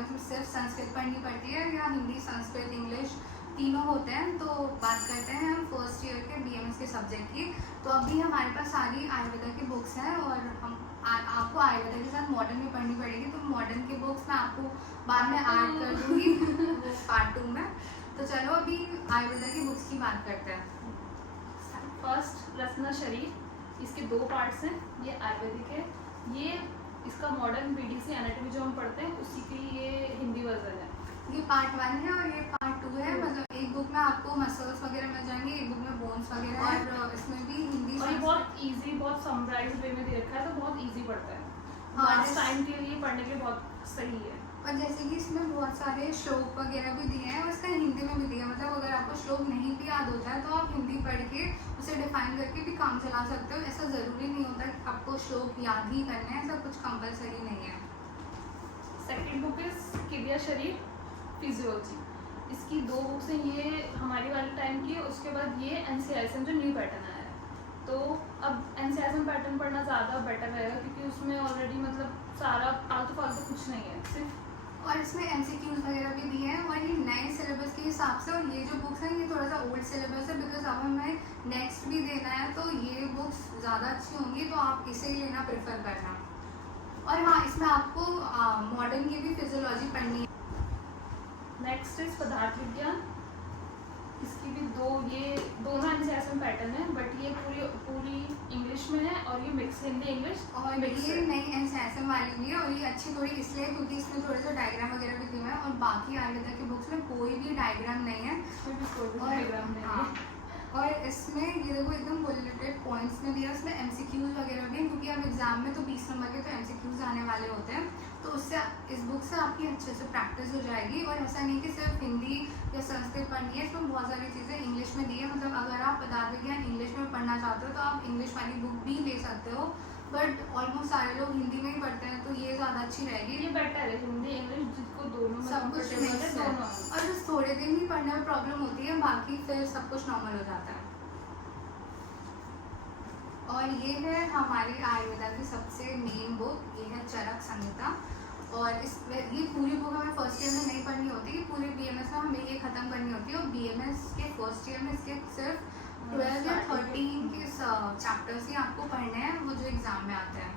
BMS में सिर्फ संस्कृत पढ़नी पड़ती है या हिंदी, संस्कृत, इंग्लिश तीनों होते हैं। तो बात करते हैं हम फर्स्ट ईयर के BMS के सब्जेक्ट की। तो अभी हमारे पास सारी आयुर्वेदा की बुक्स हैं और हम आपको आयुर्वेदा के साथ मॉडर्न भी पढ़नी पड़ेगी। तो मॉडर्न की बुक्स मैं आपको बाद में ऐड कर दूँगी वो पार्ट 2 में। तो चलो अभी आयुर्वेदा की बुक्स की बात करते हैं। फर्स्ट रचना शरीर, इसके 2 पार्ट्स हैं। ये आयुर्वेदिक है, ये इसका मॉडर्न BDC एनाटॉमी जो हम पढ़ते हैं उसी की ये हिंदी वर्जन है। ये पार्ट 1 है और ये पार्ट 2 है। मतलब एक बुक में आपको मसल्स वगैरह मिल जाएंगे, एक बुक में बोन्स वगैरह है और इसमें भी हिंदी और ये बहुत इजी, बहुत समराइज्ड वे में दे रखा है, तो बहुत इजी पड़ता है। हाँ, टाइम के लिए पढ़ने के लिए बहुत सही है। और जैसे कि इसमें बहुत सारे श्लोक वगैरह भी दिए हैं और इसका हिंदी में भी दिया है। मतलब अगर आपको श्लोक नहीं भी याद होता है तो आप हिंदी पढ़ के उसे डिफाइन करके भी काम चला सकते हो। ऐसा ज़रूरी नहीं होता कि आपको श्लोक याद ही करने हैं, ऐसा कुछ कंपलसरी नहीं है। सेकंड बुक इज क्रिया शरीर फिजियोलॉजी। इसकी 2 बुक्स हैं, ये हमारी वाले टाइम की है। उसके बाद ये NCISM जो न्यू पैटर्न आया है, तो अब NCISM पैटर्न पढ़ना ज़्यादा बेटर रहेगा क्योंकि उसमें ऑलरेडी मतलब सारा आलतू फालतू कुछ नहीं है सिर्फ। और इसमें MCQs वगैरह भी दिए हैं और ये नए सिलेबस के हिसाब से। और ये जो बुक्स हैं ये थोड़ा सा ओल्ड सिलेबस है बिकॉज अब हमें नेक्स्ट भी देना है, तो ये बुक्स ज़्यादा अच्छी होंगी, तो आप इसे ही लेना प्रेफर करना। और हाँ, इसमें आपको मॉडर्न की भी फिजियोलॉजी पढ़नी है। नेक्स्ट इज पदार्थ विज्ञान। इसकी भी ये दोनों NCISM पैटर्न है, बट ये पूरी इंग्लिश में है और ये मिक्स हिंदी इंग्लिश और ये नई NCISM वाली भी है और ये अच्छी थोड़ी इसलिए क्योंकि इसमें थोड़े से डायग्राम वगैरह भी दिए हुए हैं और बाकी आयुर्वेदा की बुक्स में कोई भी डायग्राम नहीं है। और इसमें ये देखो एकदम बुलेटेड पॉइंट्स में दिया। इसमें MCQs वगैरह भी हैं क्योंकि अब एग्जाम में तो 20 नंबर के तो MCQs आने वाले होते हैं, तो उससे इस बुक से आपकी अच्छे से प्रैक्टिस हो जाएगी। और ऐसा नहीं कि सिर्फ हिंदी या संस्कृत पढ़नी है, इसमें बहुत सारी चीज़ें इंग्लिश में दी है। मतलब अगर आप पदार्थ विज्ञान इंग्लिश में पढ़ना चाहते हो तो आप इंग्लिश वाली बुक भी ले सकते हो, बट ऑलमोस्ट सारे लोग हिंदी में ही पढ़ते हैं, तो ये ज़्यादा अच्छी रहेगी। ये बेटर है, हिंदी इंग्लिश जिसको दोनों सब कुछ मिक्स है और बस थोड़े दिन ही पढ़ने में प्रॉब्लम होती है, बाकी फिर सब कुछ नॉर्मल हो जाता है। और ये है हमारी आयुर्वेदा की सबसे मेन बुक, ये है चरक संहिता। और ये पूरी बुक हमें फर्स्ट ईयर में नहीं पढ़नी होती, पूरे BMS में हमें ये ख़त्म करनी होती है। और BMS के फर्स्ट ईयर में इसके सिर्फ 12 या 13 के चैप्टर्स ही आपको पढ़ने हैं, वो जो एग्ज़ाम में आते हैं।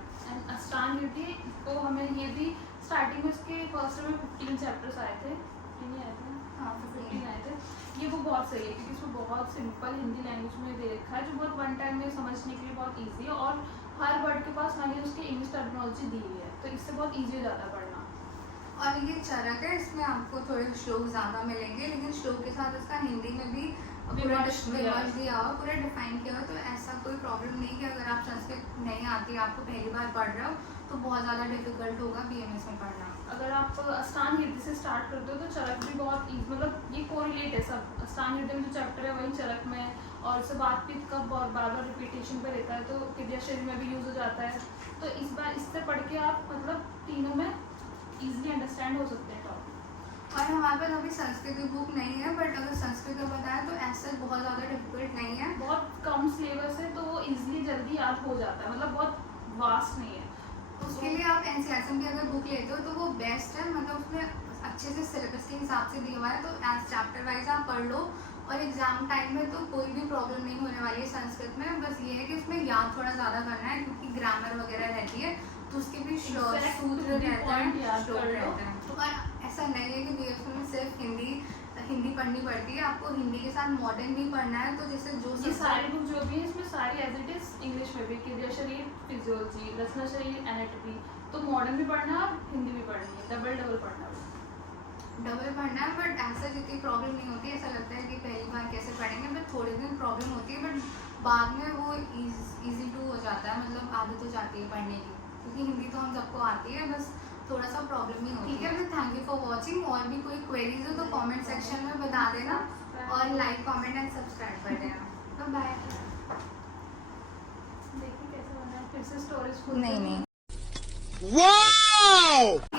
अष्टांग युति तो हमें ये भी स्टार्टिंग में इसके फर्स्ट में 15 चैप्टर्स आए थे, 15 आए थे। हाँ 15 आए थे। ये बुक बहुत सही है क्योंकि इसमें बहुत सिंपल हिंदी लैंग्वेज में दे रखा है जो बहुत वन टाइम में समझने के लिए बहुत ईजी है और हर वर्ड के पास मैंने उसकी इंग्लिश टर्मिनोलॉजी दी हुई है, तो इससे बहुत ईजी हो जाता है पढ़ना। और ये चरक है, इसमें आपको थोड़े श्लोक ज़्यादा मिलेंगे, लेकिन श्लोक के साथ इसका हिंदी में भी पूरा विमर्श दिया हुआ, पूरा डिफाइन किया हुआ, तो ऐसा कोई प्रॉब्लम नहीं कि अगर आप संस्कृत नहीं आती, आपको पहली बार पढ़ रहे हो तो बहुत ज़्यादा डिफिकल्ट होगा BMS में पढ़ना। अगर आप अष्टांग हृदय से स्टार्ट करते हो तो चरक भी बहुत मतलब ये कोरिलेट है सब। अष्टांग हृदय में जो चैप्टर है वही चरक में, और इससे बात पित्त का बहुत बार बार रिपीटेशन पे रहता है, तो क्रिया शरीर में भी यूज हो जाता है। तो इस बार इससे पढ़ के आप मतलब तीनों में इजीली अंडरस्टैंड हो सकते हैं टॉपिक। और हमारे पास अभी संस्कृत की बुक नहीं है, बट अगर संस्कृत का बताया तो ऐसा बहुत ज़्यादा डिफिकल्ट नहीं है, बहुत कम सिलेबस है, तो वो ईजिली जल्दी याद हो जाता है, मतलब बहुत वास्ट नहीं है। उसके लिए आप NCISM की अगर बुक लेते हो तो वो बेस्ट है। मतलब उसमें अच्छे से सिलेबस के हिसाब से दिया हुआ है, तो एज चैप्टर वाइज आप पढ़ लो और एग्जाम टाइम में तो कोई भी प्रॉब्लम नहीं होने वाली है संस्कृत में। बस ये है कि उसमें याद थोड़ा ज़्यादा करना है क्योंकि ग्रामर वगैरह रहती है, तो उसके भी सूत्र रहता है, श्लोक रहता है। तो ऐसा नहीं है कि BMS में सिर्फ हिंदी पढ़नी पड़ती है, आपको हिंदी के साथ मॉडर्न भी पढ़ना है। तो जैसे जो ये सारी बुक जो भी है इसमें सारी एज इट इज इंग्लिश में भी, क्रिया शरीर फिजियोलॉजी, रचना शरीर एनाटॉमी, तो मॉडर्न भी पढ़ना है और हिंदी भी पढ़नी है, डबल पढ़ना है। बट ऐसा जितनी प्रॉब्लम नहीं होती, ऐसा लगता है कि पहली बार कैसे पढ़ेंगे, बट थोड़े दिन प्रॉब्लम होती है, बट बाद में वो ईजी टू हो जाता है, मतलब आदत हो जाती है पढ़ने की, क्योंकि हिंदी तो हम सबको आती है, बस थोड़ा सा प्रॉब्लम ही होती है। फिर थैंक यू फॉर वॉचिंग। और भी कोई क्वेरीज हो तो कमेंट सेक्शन में बता देना और लाइक कमेंट एंड सब्सक्राइब कर देना। बाय। देखिए कैसे बना है, फिर से स्टोरेज नहीं वाओ।